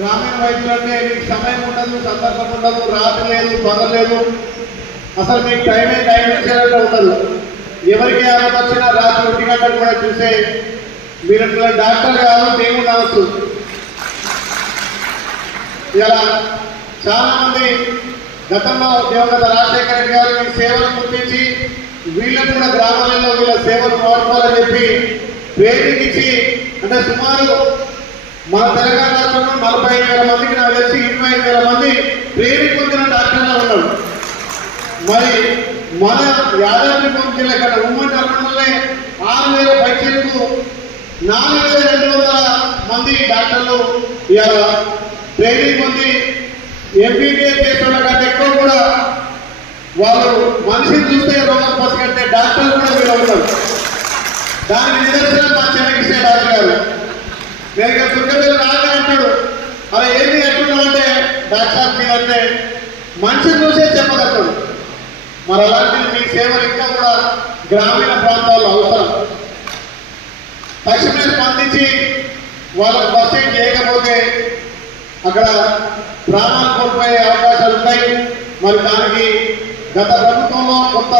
గ్రామీణ వైద్యులు అంటే మీకు సమయం ఉండదు, సందర్భం ఉండదు, రాత్రి లేదు, పగలు లేదు, అసలు మీకు టైం ఇచ్చేటట్టు ఉండదు. ఎవరికి ఆరోగ్యం వచ్చినా రాత్రి 1 గంటలు కూడా చూసే మీరు డాక్టర్ కాదు, దేవుడు అవచ్చు. ఇలా చాలా మంది గతంలో దివంగత రాజశేఖర రెడ్డి గారు మీ సేవలు గుర్తించి వీళ్ళని కూడా గ్రామాలలో వీళ్ళ సేవలు వాడుకోవాలని చెప్పి ట్రైనింగ్ ఇచ్చి, అంటే సుమారు మన తెలంగాణ రాష్ట్రంలో 45,000 మందికి నాకు తెలిసి 25,000 మంది ట్రైనింగ్ పొందిన డాక్టర్లు ఉన్నారు. మరి మన యాదాద్రి జిల్లా కన్నా ఉమ్మడి నల్గొండలోనే 6,000 పైచీలకు 4,200 మంది డాక్టర్లు ఇవాళ ట్రైనింగ్ పొంది ఎంబీబీఎస్ చేసిన కంటే ఎక్కువ కూడా వాళ్ళు మనిషిని చూస్తే రోగం పసిగట్టే డాక్టర్లు కూడా వీళ్ళు ఉన్నారు. దానికి నిదర్శనం మా చెన్నకృష్ణ డాక్టర్ గారు. నేను ఇక దుర్గపల్లి రాగా అంటాడు, అలా ఏంటి అంటున్నావు అంటే డాక్టర్ మీదంటే మనిషిని చూసే చెప్పగలుగుతాడు. మరి అలాంటిది మీ సేవలు ఇంకా కూడా గ్రామీణ ప్రాంతాల్లో అవసరం. తక్షణమే స్పందించి వాళ్ళకు బస్ ఎయిడ్ చేయకపోతే అక్కడ ప్రాణాలు కోల్పోయే అవకాశాలు ఉంటాయి. మరి దానికి గత ప్రభుత్వంలో కొంత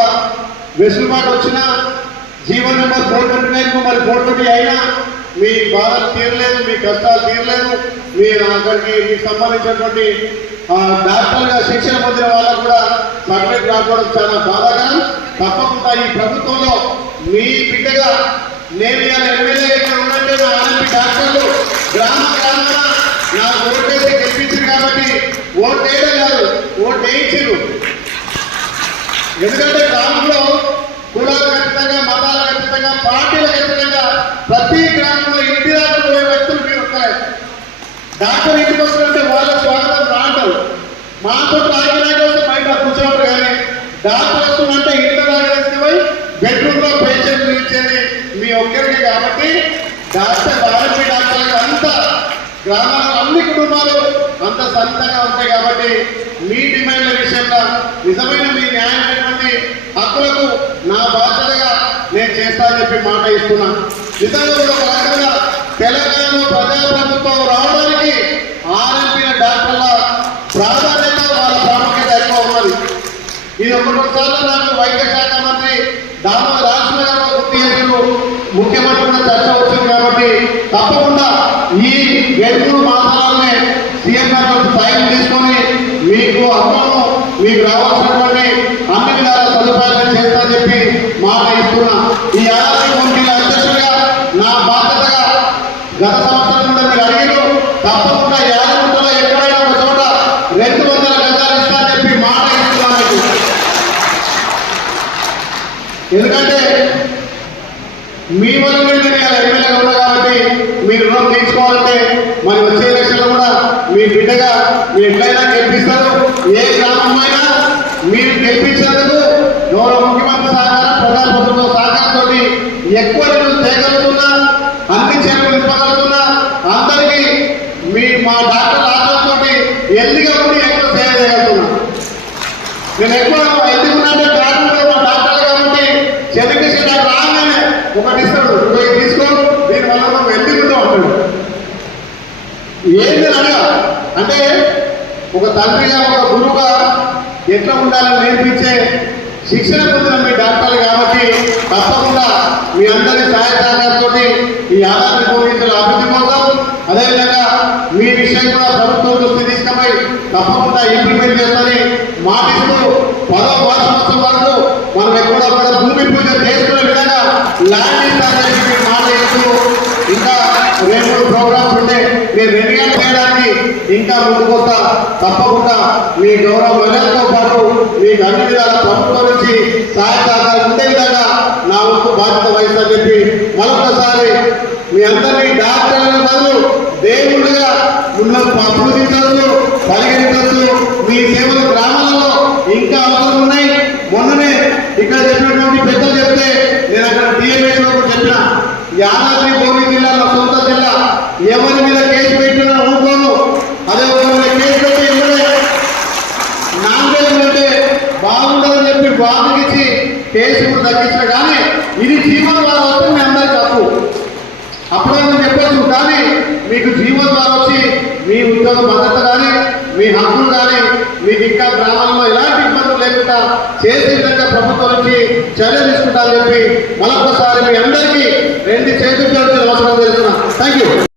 వెసులుబాటు వచ్చినా జీవో నెంబర్ 429 మరి 420 అయినా మీ బాధలు తీరలేదు, మీ కష్టాలు తీరలేదు. మీరు అక్కడికి మీకు సంబంధించినటువంటి డాక్టర్గా శిక్షణ పొందిన వాళ్ళకు కూడా సర్టిఫికేట్ రాకపోవడం చాలా బాధాకరం. తప్పకుండా ఈ ప్రభుత్వంలో మీ బిడ్డగా నేను ఇలా ఎమ్మెల్యే ఇక్కడ ఉన్నట్టే నా ఆర్ఎంపీ డాక్టర్లు గ్రామాన నాకు ఓటేసి గెలిపించారు కాబట్టి ఓటు వేయడం కాదు, ఓటు వేయించారు. ఎందుకంటే గ్రామంలో కులాలకు ఖచ్చితంగా, మతాలకు ఖచ్చితంగా, పార్టీలకు ఖచ్చితంగా ప్రతి గ్రామంలో ఇంటి దాకా పోయే వ్యక్తులు మీరు ఉంటారు. డాక్టర్ ఇంటికి వస్తుంటే వాళ్ళ స్వాగతం రాంటారు. మాతో రాజకీయ కోసం బయట కూర్చోవడం కానీ డాక్టర్ వస్తుందంటే ఇంటి దాకా పోయి బెడ్రూమ్లో పేషెంట్లు ఇచ్చేది మీ ఒక్కరికి. కాబట్టి డాక్టర్ ఆర్ఎంపీ డాక్టర్లకు అంత గ్రామాల్లో అన్ని కుటుంబాలు అంత సొంతంగా ఉంటాయి. కాబట్టి మీ డిమాండ్ల విషయంలో నిజమైన మీ న్యాయమైనటువంటి హక్కులకు నా బాధ్యతగా నేను చేస్తానని చెప్పి మాట ఇస్తున్నాను. నిజంగా ఒక రకంగా తెలంగాణలో ప్రజాప్రభుత్వం రావడానికి ఆర్ఎంపీ డాక్టర్ల ప్రాధాన్యత, వాళ్ళ ప్రాముఖ్యత ఎక్కువ ఉన్నది. ఇది ఒకసారి నాకు వైద్య శాఖ మంత్రి దామోదర్ రాజశేఖర గారు గుర్తు చేసిన ముఖ్యమంత్రి కూడా చర్చ వచ్చింది. కాబట్టి తప్పకుండా ఈ 2-3 మాసాలనే సీఎం గారు సాయం తీసుకొని మీకు అమ్మను మీకు రావాల్సినటువంటి అన్ని విధాల సదుపాయాలు చేస్తానని చెప్పి మాట ఇస్తున్నా. ఈ యాదాద్రి కమిటీల అధ్యక్షుడిగా నా బాధ్యతగా గత సంవత్సరం నుండి మీరు అడిగిన తప్పకుండా యాదగిరిలో ఎక్కడైనా ఒక చోట 200 గజాలు ఇస్తానని చెప్పి మాట ఇస్తున్నాను. ఎందుకంటే మీ వల్ల నేను ఎమ్మెల్యేగా ఉన్నా కాబట్టి మీరు రుణం తీర్చుకోవాలంటే మరి వచ్చే ఎలక్షన్లో కూడా మీ బిడ్డగా మీరు ఎట్లయినా గెలిపిస్తారు. ఏ గ్రామమైనా మీరు గెలిపించేందుకు గౌరవ ముఖ్యమంత్రి సహకారం, ప్రధాన ప్రభుత్వ సహకారంతో ఎక్కువ నిధులు చేయగలుగుతున్నా, అన్ని చేతులు నింపగలుగుతున్నా, అందరికీ మా డాక్టర్ ఆధారంతో ఎల్లిగా ఉండి ఎక్కువ సేవ చేయగలుగుతున్నా. నేను ఎక్కువ ఎందుకున్నాంటే డాక్టర్ మా డాక్టర్లు కాబట్టి చెన్నకృష్ణ డాక్టర్ రాగానే ఒకటి ఇస్తాడు, తీసుకో దీనివల్ల మనం ఎందుకుంటూ ఉంటాడు. ఏంటి అనగా అంటే ఒక తండ్రిగా, ఒక గురువుగా ఎట్లా ఉండాలని నేర్పించే శిక్షణ పొందిన మీ డాక్టర్లు కాబట్టి తప్పకుండా మీ అందరి సహాయ సహకారంతో ఈ యాదాద్రి భువనేశ్వర అభివృద్ధి కోసం, అదేవిధంగా మీ విషయం కూడా ప్రభుత్వం దృష్టి తీసుకుపోయి తప్పకుండా ఇంప్లిమెంట్ చేస్తారని మాటిస్తూ 10వ వార్షికోత్సవం వరకు మనం ఎక్కడ కూడా భూమి పూజ చేసుకునే విధంగా ల్యాండ్ ఇస్తారని మాట ఇస్తూ ఇంకా 2-3 ప్రోగ్రామ్స్ ఉంటే మీరు 2 గంటలు చేయడానికి ఇంకా ముందుకు వస్తా. తప్పకుండా మీ గౌరవ మర్యాదతో పాటు మీకు అన్ని విధాల ప్రభుత్వం నుంచి సహాయ సహకారం ఉండే విధంగా నా వంతు బాధ్యత వహిస్తానని చెప్పి మరొకసారి మీ అందరినీ డాక్టర్ల బదులు దేవుళ్ళుగా ఉన్న పూజించవచ్చు, పరిగణించవచ్చు. మీ సేవలు గ్రామాలలో ఇంకా అవసరం ఉన్నాయి. మొన్ననే ఇక్కడ చెప్పినటువంటి పెద్దలు చెప్తే నేను అక్కడ డిఎంఎస్ లో చెప్పిన యాదాద్రి భువనగిరి జిల్లా నా సొంత జిల్లా, ఎవరి మీద కేసు పెట్టినా ఊరుకోను. అదే కేసు పెట్టి నాలుగేళ్ళంటే బాగుంటుందని చెప్పి వాదించి కేసు కూడా తగ్గించిన కానీ ఇది జీవన ద్వారా వస్తే మీ అందరికీ తప్పు. అప్పుడే చెప్పచ్చు కానీ మీకు జీవన ద్వారా వచ్చి మీ ఉద్యోగ భద్రత కానీ మీ హక్కులు కానీ మీకు ఇంకా గ్రామంలో ఎలాంటి ఇబ్బందులు లేకుండా చేసే విధంగా ప్రభుత్వం నుంచి చర్య తీసుకుంటారని చెప్పి మరొకసారి మీ అందరికీ 2 చేతులు నమస్కారం చేస్తున్నాను. Thank you.